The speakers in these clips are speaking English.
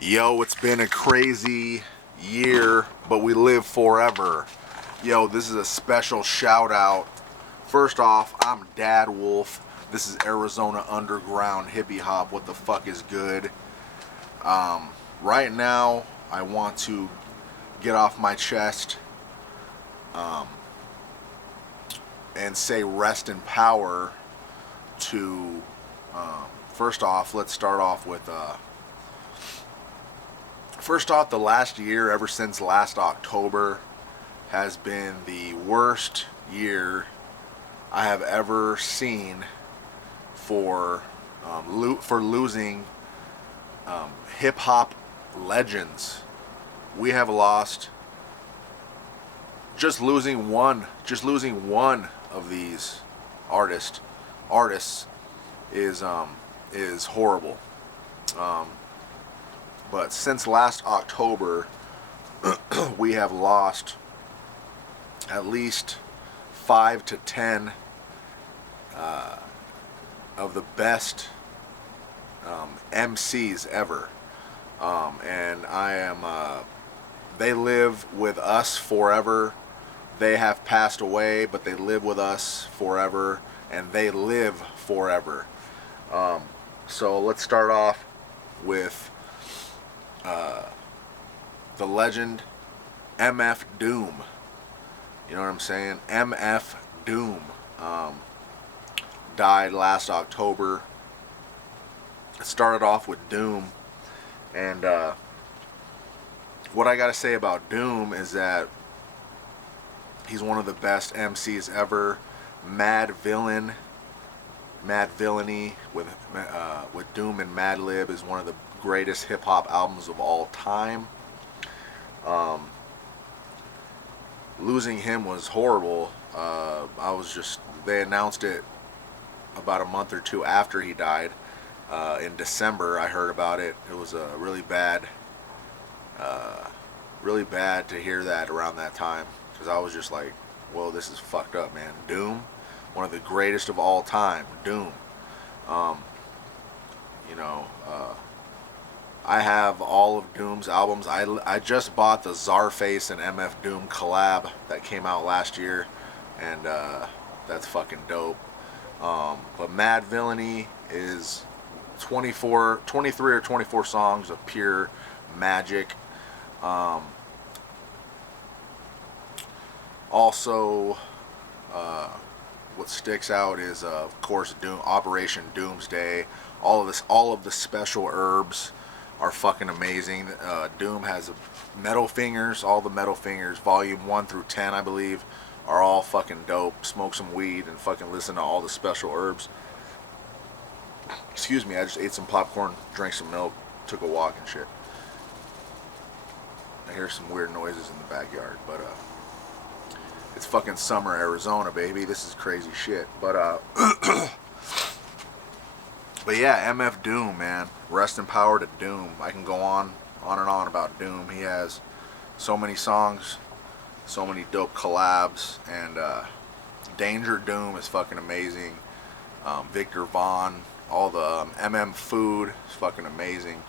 Yo, it's been a crazy year, but we live forever. Yo, this is a special shout out. First off, I'm Dad Wolf. This is Arizona Underground Hippie Hop. What the fuck is good? Right now, I want to get off my chest and say rest in power to. First off, let's start off with. First off, the last year, ever since last October, has been the worst year I have ever seen for losing hip hop legends. We have lost just losing one of these artists is horrible. But since last October, we have lost at least 5 to 10 of the best MCs ever. And I am, they live with us forever. They have passed away, but they live with us forever, and they live forever. So let's start off with the legend MF Doom. You know what I'm saying? MF Doom died last October. It started off with Doom, and what I gotta say about Doom is that he's one of the best MCs ever. Mad Villainy with Doom and Madlib is one of the greatest hip hop albums of all time. Losing him was horrible. They announced it about a month or two after he died. In December, I heard about it. It was really bad to hear that around that time, because I was just like, whoa, this is fucked up, man. Doom, one of the greatest of all time. Doom. I have all of Doom's albums. I just bought the Czarface and MF Doom collab that came out last year, and that's fucking dope. But Mad Villainy is 23 or 24 songs of pure magic. Also, what sticks out is, of course, Operation Doomsday. All of the special herbs are fucking amazing. Doom has Metal Fingers. All the Metal Fingers, volume 1 through 10, I believe, are all fucking dope. Smoke some weed and fucking listen to all the special herbs. Excuse me, I just ate some popcorn, drank some milk, took a walk and shit. I hear some weird noises in the backyard, but it's fucking summer Arizona, baby. This is crazy shit. But but yeah, MF Doom, man. Rest in power to Doom. I can go on and on about Doom. He has so many songs, so many dope collabs, and Danger Doom is fucking amazing. Victor Vaughn, all the Food is fucking amazing.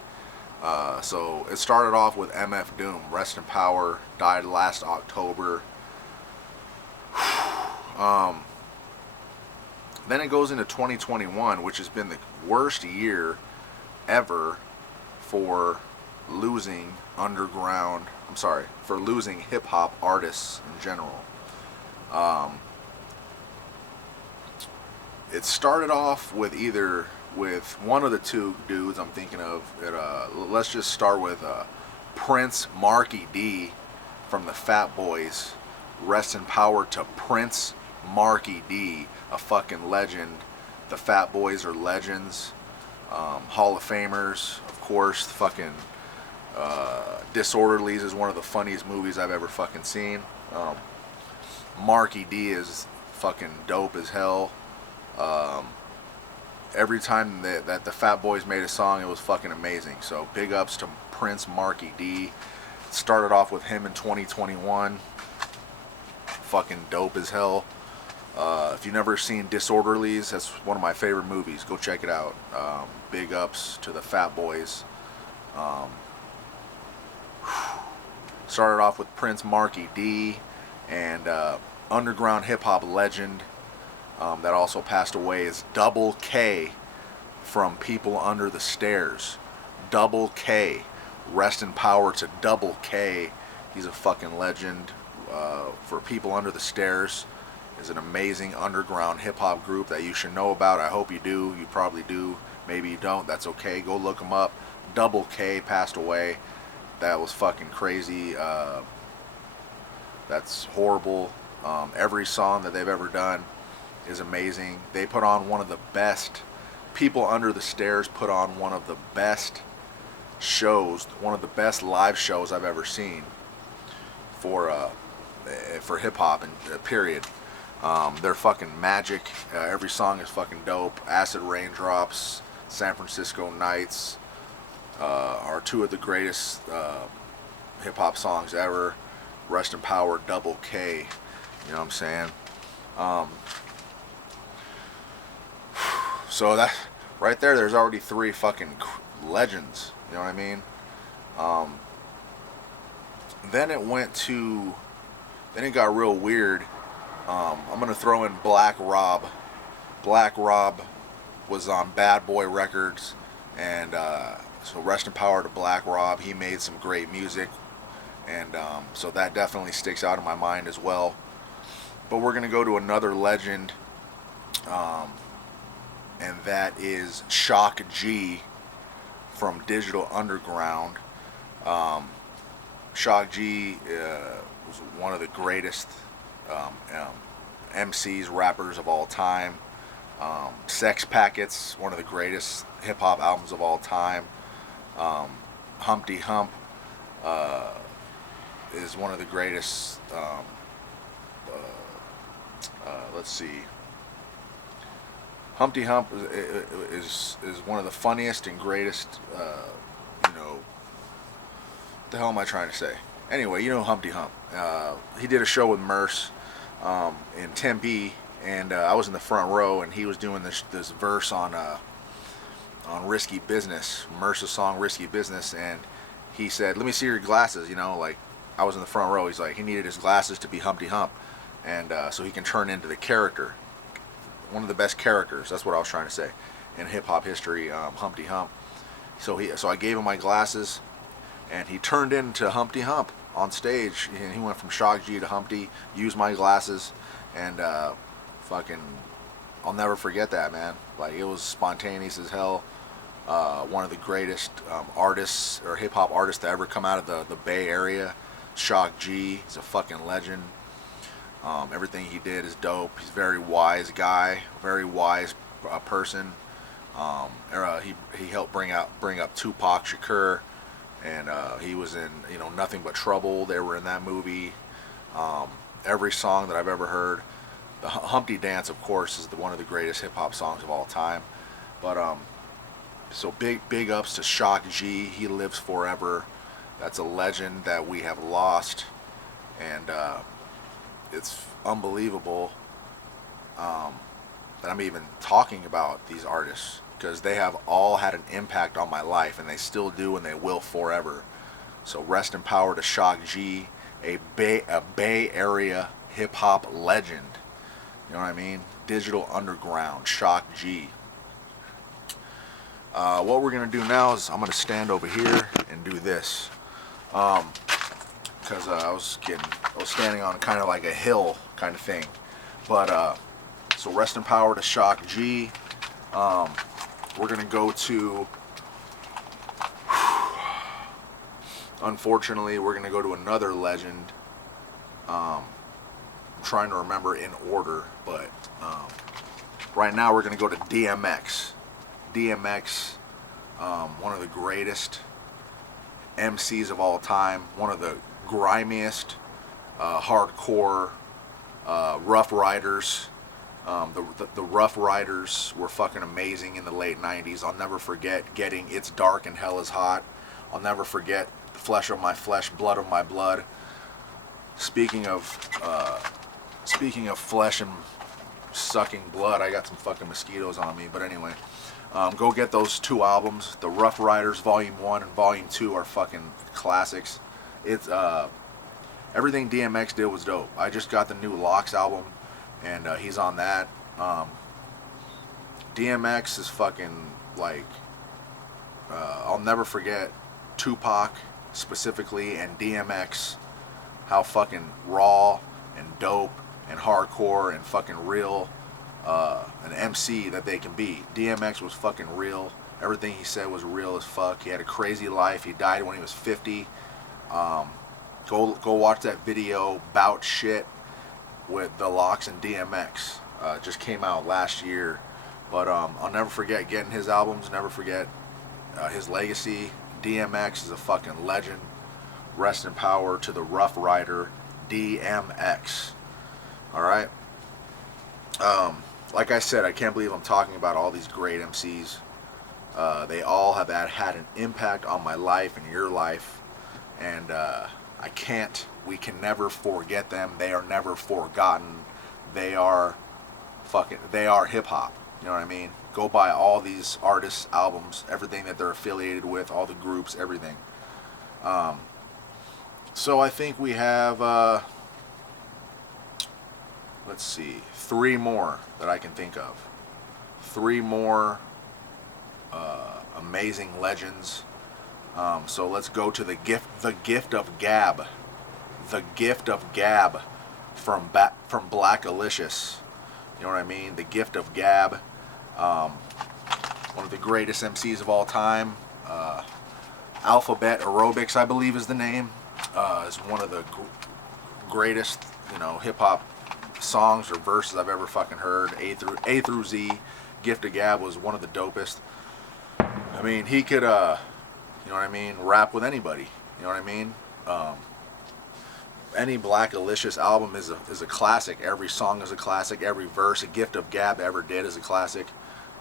So it started off with MF Doom. Rest in power. Died last October. Then it goes into 2021, which has been the worst year ever for losing for losing hip hop artists in general. It started off with one of the two dudes I'm thinking of. Let's just start with Prince Markie D from the Fat Boys. Rest in power to Prince Markie D, a fucking legend. The Fat Boys are legends. Hall of Famers, of course. Fucking Disorderlies is one of the funniest movies I've ever fucking seen. Markie D is fucking dope as hell. Every time that the Fat Boys made a song, it was fucking amazing. So big ups to Prince Markie D. Started off with him in 2021. Fucking dope as hell. If you've never seen Disorderlies, that's one of my favorite movies. Go check it out. Big ups to the Fat Boys. Started off with Prince, Markie D, and underground hip hop legend that also passed away is Double K from People Under the Stairs. Double K. Rest in power to Double K. He's a fucking legend. For People Under the Stairs is an amazing underground hip hop group that you should know about. I hope you do. You probably do. Maybe you don't. That's okay. Go look them up. Double K passed away. That was fucking crazy. That's horrible. Every song that they've ever done is amazing. They put on one of the best. People Under the Stairs put on one of the best shows, one of the best live shows I've ever seen for hip hop and period. They're fucking magic. Every song is fucking dope. Acid Raindrops, San Francisco Nights are two of the greatest hip hop songs ever. Rest in power, Double K. You know what I'm saying? So that right there's already 3 fucking legends. You know what I mean? Then it got real weird. I'm gonna throw in Black Rob. Black Rob was on Bad Boy Records, and so rest in power to Black Rob. He made some great music, and so that definitely sticks out in my mind as well. But we're gonna go to another legend, and that is Shock G from Digital Underground. Shock G was one of the greatest Mcs-Rappers of all time. Sex Packets, one of the greatest hip hop albums of all time. Humpty Hump is one of the greatest. Let's see. Humpty Hump is one of the funniest and greatest. What the hell am I trying to say? Anyway, you know Humpty Hump. He did a show with Merce in Tempe, and I was in the front row, and he was doing this verse on Risky Business, Merce's song Risky Business, and he said, "Let me see your glasses." You know, like I was in the front row. He's like, he needed his glasses to be Humpty Hump, and so he can turn into the character. One of the best characters. That's what I was trying to say in hip hop history. Humpty Hump. So I gave him my glasses, and he turned into Humpty Hump on stage. And he went from Shock G to Humpty. Used my glasses, and fucking, I'll never forget that, man. Like, it was spontaneous as hell. One of the greatest artists or hip hop artists to ever come out of the Bay Area. Shock G. He's a fucking legend. Everything he did is dope. He's a very wise guy, very wise person. He helped bring up Tupac Shakur, and he was in Nothing But Trouble. They were in that movie. Every song that I've ever heard. The Humpty Dance, of course, is one of the greatest hip hop songs of all time. But so big ups to Shock G. He lives forever. That's a legend that we have lost, and it's unbelievable that I'm even talking about these artists, because they have all had an impact on my life, and they still do, and they will forever. So rest in power to Shock G, a Bay Area hip hop legend. You know what I mean? Digital Underground, Shock G. What we're gonna do now is I'm gonna stand over here and do this. Because I was standing on kind of like a hill kind of thing. But so rest in power to Shock G. We're gonna go to, unfortunately, we're gonna go to another legend. I'm trying to remember in order, but right now we're gonna go to DMX. DMX, one of the greatest MCs of all time, one of the grimiest, hardcore, Rough Riders. The Rough Riders were fucking amazing in the late 90s. I'll never forget getting It's Dark and Hell is Hot. I'll never forget Flesh of My Flesh, Blood of My Blood. Speaking of flesh and sucking blood, I got some fucking mosquitoes on me, but anyway. Go get those 2 albums. The Rough Riders Volume 1 and Volume 2 are fucking classics. It's everything DMX did was dope. I just got the new Locks album, and he's on that. DMX is fucking like, I'll never forget Tupac specifically and DMX, how fucking raw and dope and hardcore and fucking real an MC that they can be. DMX was fucking real. Everything he said was real as fuck. He had a crazy life. He died when he was 50. Go watch that video, Bout Shit, with the Locks and DMX. Just came out last year. But I'll never forget getting his albums, never forget his legacy. DMX is a fucking legend. Rest in power to the Rough Rider, DMX. Alright? Like I said, I can't believe I'm talking about all these great MCs. They all have had an impact on my life and your life. And we can never forget them. They are never forgotten. They are hip-hop. You know what I mean? Go buy all these artists' albums, everything that they're affiliated with, all the groups, everything. So I think we have, let's see, 3 more that I can think of. 3 more amazing legends. So let's go to the gift of Gab. The Gift of Gab from Black Alicious. You know what I mean? The Gift of Gab. One of the greatest MCs of all time. Alphabet Aerobics, I believe is the name. Is one of the greatest, hip-hop songs or verses I've ever fucking heard. A through Z. Gift of Gab was one of the dopest. I mean, he could, rap with anybody. You know what I mean? Any Black Alicious album is a classic. Every song is a classic. Every verse a Gift of Gab ever did is a classic.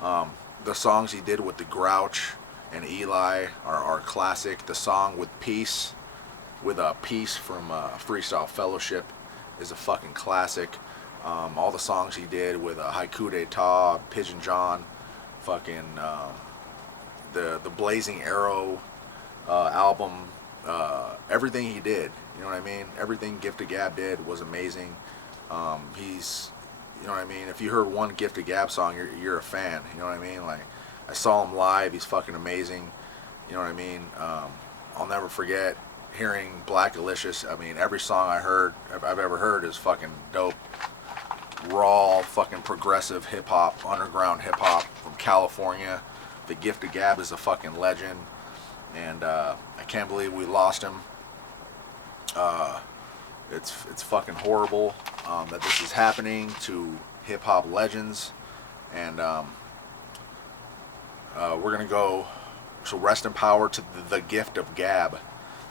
The songs he did with the Grouch and Eli are classic. The song with Peace from Freestyle Fellowship is a fucking classic. All the songs he did with Haiku d'Etat, Pigeon John, fucking the Blazing Arrow album, everything he did, you know what I mean? Everything Gift of Gab did was amazing. He's, you know what I mean? If you heard one Gift of Gab song, you're a fan, you know what I mean? Like, I saw him live, he's fucking amazing, you know what I mean? I'll never forget hearing Black Alicious. I mean, every song I've ever heard is fucking dope. Raw, fucking progressive hip-hop, underground hip-hop from California. The Gift of Gab is a fucking legend. And I can't believe we lost him. It's fucking horrible that this is happening to hip-hop legends. And we're gonna go, so rest in power to the Gift of Gab.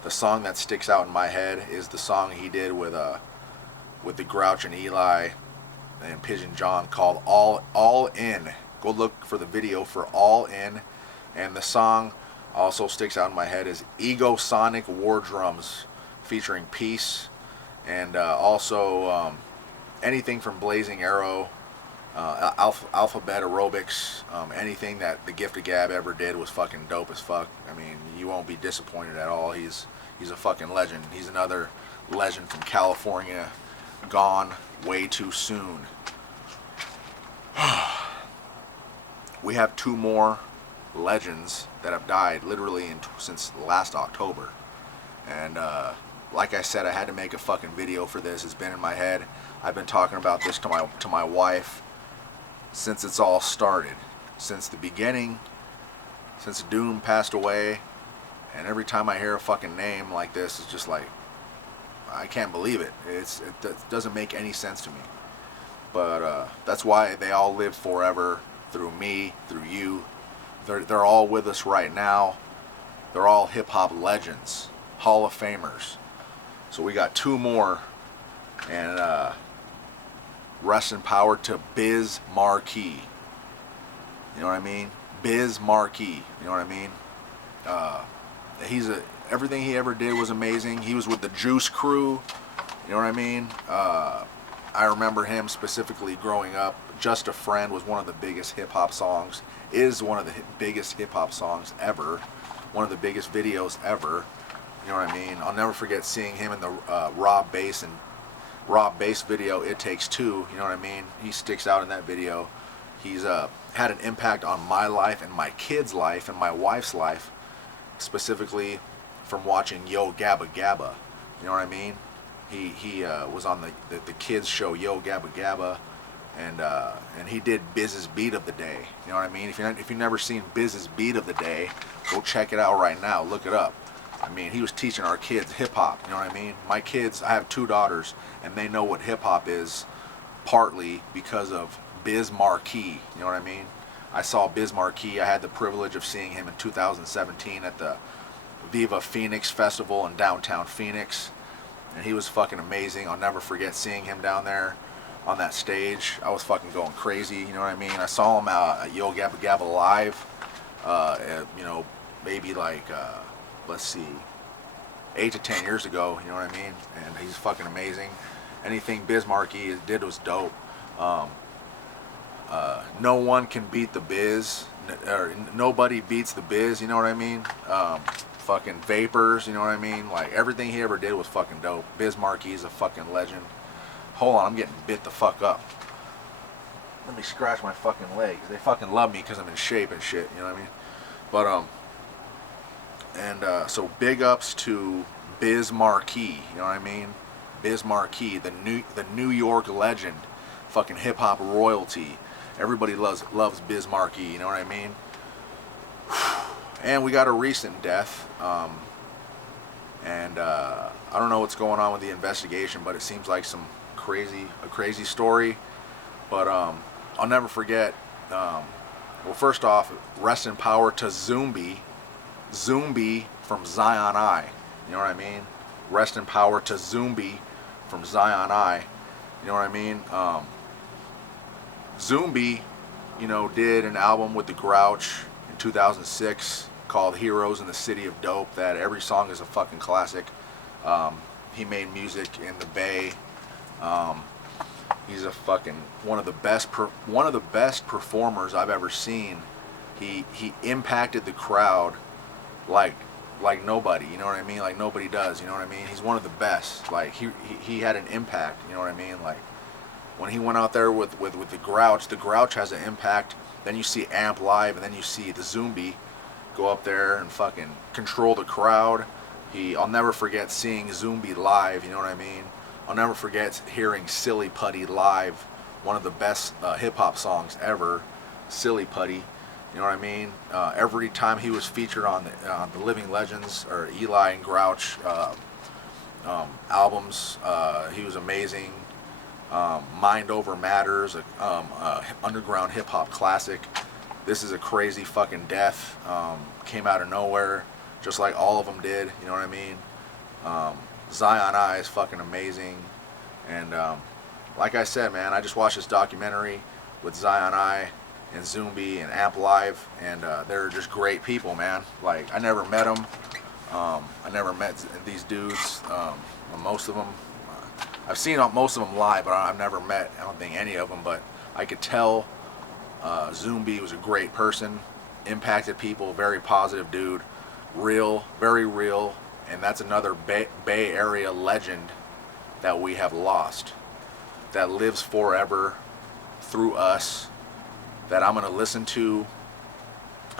The song that sticks out in my head is the song he did with the Grouch and Eli and Pigeon John called All In. Go look for the video for All In. And the song also sticks out in my head is Ego Sonic War Drums featuring Peace. And also anything from Blazing Arrow, Alphabet Aerobics, anything that the Gift of Gab ever did was fucking dope as fuck. I mean, you won't be disappointed at all. He's a fucking legend. He's another legend from California, gone way too soon. We have 2 more legends that have died literally since last October. And like I said, I had to make a fucking video for this. It's been in my head. I've been talking about this to my wife since it's all started, since the beginning, since Doom passed away. And every time I hear a fucking name like this, it's just like, I can't believe it. It doesn't make any sense to me. But that's why they all live forever, through me, through you. They're all with us right now. They're all hip-hop legends, Hall of Famers. So we got 2 more. And rest in power to Biz Markie. You know what I mean? Biz Markie. You know what I mean? Everything he ever did was amazing. He was with the Juice Crew. You know what I mean? I remember him specifically growing up. Just a Friend was one of the biggest hip-hop songs. Is one of the biggest hip-hop songs ever. One of the biggest videos ever. You know what I mean? I'll never forget seeing him in the Rob Bass video, It Takes Two. You know what I mean? He sticks out in that video. He's had an impact on my life and my kids' life and my wife's life, specifically from watching Yo Gabba Gabba. You know what I mean? He was on the kids show Yo Gabba Gabba, and he did Biz's Beat of the Day. You know what I mean? If you've never seen Biz's Beat of the Day, go check it out right now. Look it up. I mean, he was teaching our kids hip hop. You know what I mean? My kids, I have 2 daughters, and they know what hip hop is, partly because of Biz Markie. You know what I mean? I saw Biz Markie. I had the privilege of seeing him in 2017 at the Viva Phoenix Festival in downtown Phoenix, and he was fucking amazing. I'll never forget seeing him down there on that stage. I was fucking going crazy. You know what I mean? I saw him at Yo Gabba Gabba live. You know, maybe like let's see, 8 to 10 years ago. You know what I mean? And he's fucking amazing. Anything Biz Markie did was dope. No one can beat the Biz, or nobody beats the Biz. You know what I mean? Fucking Vapors. You know what I mean? Like, everything he ever did was fucking dope. Biz Markie's a fucking legend. Hold on, I'm getting bit the fuck up. Let me scratch my fucking legs. They fucking love me because I'm in shape and shit. You know what I mean? But so big ups to Biz Markie. You know what I mean? Biz Markie, the New York legend, fucking hip hop royalty. Everybody loves Biz Markie. You know what I mean? And we got a recent death. And I don't know what's going on with the investigation, but it seems like a crazy story. But I'll never forget. Well, first off, rest in power to ZUMBI from Zion I. You know what I mean? Rest in power to ZUMBI from Zion I. You know what I mean? ZUMBI, you know, did an album with the Grouch in 2006 called Heroes in the City of Dope. That every song is a fucking classic. He made music in the Bay. He's a fucking one of the best performers I've ever seen. He impacted the crowd like nobody. You know what I mean? Like nobody does. You know what I mean? He's one of the best. Like he had an impact. You know what I mean? Like when he went out there with the Grouch has an impact. Then you see Amp live, and then you see the ZUMBI go up there and fucking control the crowd. I'll never forget seeing ZUMBI live. You know what I mean? I'll never forget hearing Silly Putty live, one of the best hip-hop songs ever, Silly Putty. You know what I mean? Every time he was featured on the Living Legends or Eli and Grouch albums, he was amazing. Mind Over Matters, underground hip-hop classic. This is a crazy fucking death. Came out of nowhere, just like all of them did. You know what I mean? Zion I is fucking amazing. And like I said, man, I just watched this documentary with Zion I and ZUMBI and Amp Live, and they're just great people, man. Like, I never met them. I never met these dudes. Most of them, I've seen most of them live, but I've never met, I don't think, any of them. But I could tell ZUMBI was a great person, impacted people, very positive dude, real, very real. And that's another Bay Area legend that we have lost, that lives forever through us, that I'm gonna listen to.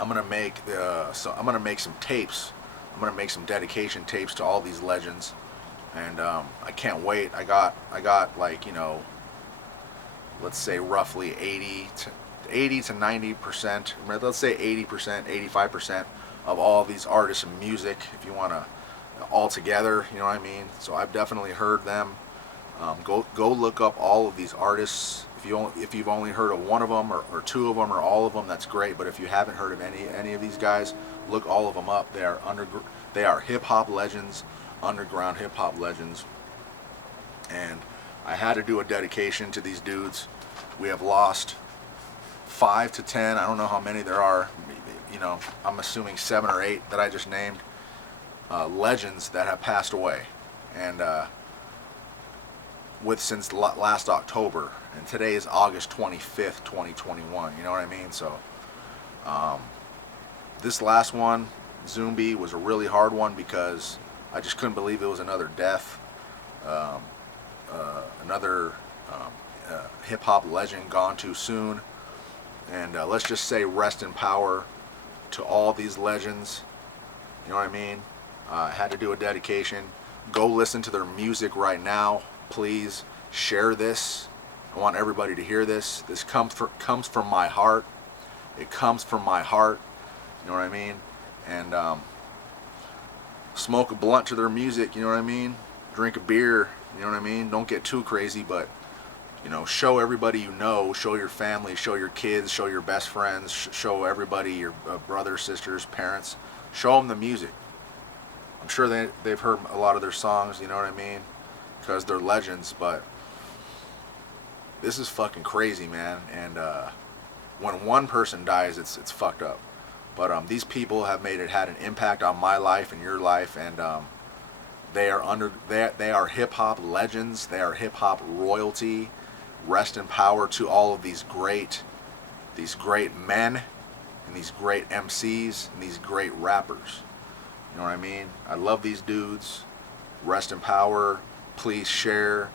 I'm gonna make I'm gonna make some tapes. I'm gonna make some dedication tapes to all these legends, and I can't wait. I got like, you know, let's say roughly 80 to 90%. Let's say 80%, 85% of all these artists and music, if you wanna, all together. You know what I mean? So I've definitely heard them. Go look up all of these artists. If you've only heard of one of them or two of them or all of them, that's great. But if you haven't heard of any of these guys, look all of them up. They are hip hop legends, underground hip hop legends. And I had to do a dedication to these dudes. We have lost 5 to 10. I don't know how many there are. You know, I'm assuming 7 or 8 that I just named. Legends that have passed away, and since last October, and today is August 25th, 2021. You know what I mean? So this last one, ZUMBI, was a really hard one because I just couldn't believe it was another death, another hip-hop legend gone too soon. And let's just say rest in power to all these legends. You know what I mean? I had to do a dedication. Go listen to their music right now, please. Share this. I want everybody to hear this. This comes from my heart. It comes from my heart. You know what I mean? And smoke a blunt to their music. You know what I mean? Drink a beer. You know what I mean? Don't get too crazy, but you know, show everybody you know, show your family, show your kids, show your best friends, show everybody, your brothers, sisters, parents. Show them the music. I'm sure they've heard a lot of their songs, you know what I mean? Because they're legends, but this is fucking crazy, man. And when one person dies, it's fucked up. But these people have had an impact on my life and your life, and they are hip-hop legends. They are hip-hop royalty. Rest in power to all of these great men and these great MCs and these great rappers. You know what I mean? I love these dudes. Rest in power. Please share.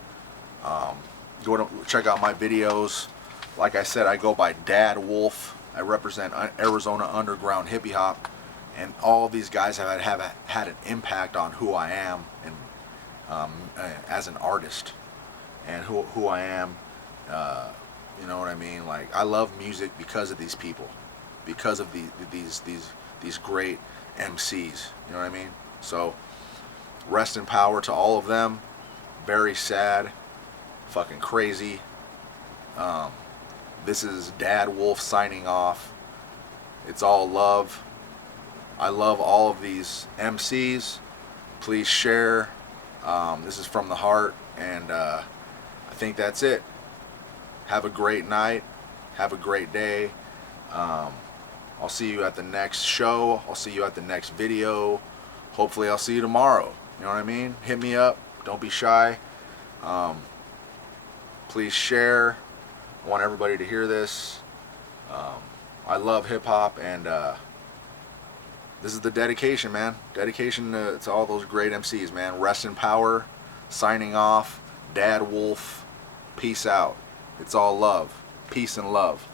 Go to check out my videos. Like I said, I go by Dad Wolf. I represent Arizona underground hippie hop, and all of these guys have had an impact on who I am and as an artist, and who I am. You know what I mean? Like, I love music because of these people, because of these great MCs. You know what I mean? So, rest in power to all of them. Very sad, fucking crazy. This is Dad Wolf signing off. It's all love. I love all of these MCs. Please share. This is from the heart, and I think that's it. Have a great night. Have a great day. I'll see you at the next show. I'll see you at the next video. Hopefully I'll see you tomorrow. You know what I mean? Hit me up. Don't be shy. Please share. I want everybody to hear this. I love hip-hop, and this is the dedication, man. Dedication to all those great MCs, man. Rest in power. Signing off. Dad Wolf. Peace out. It's all love. Peace and love.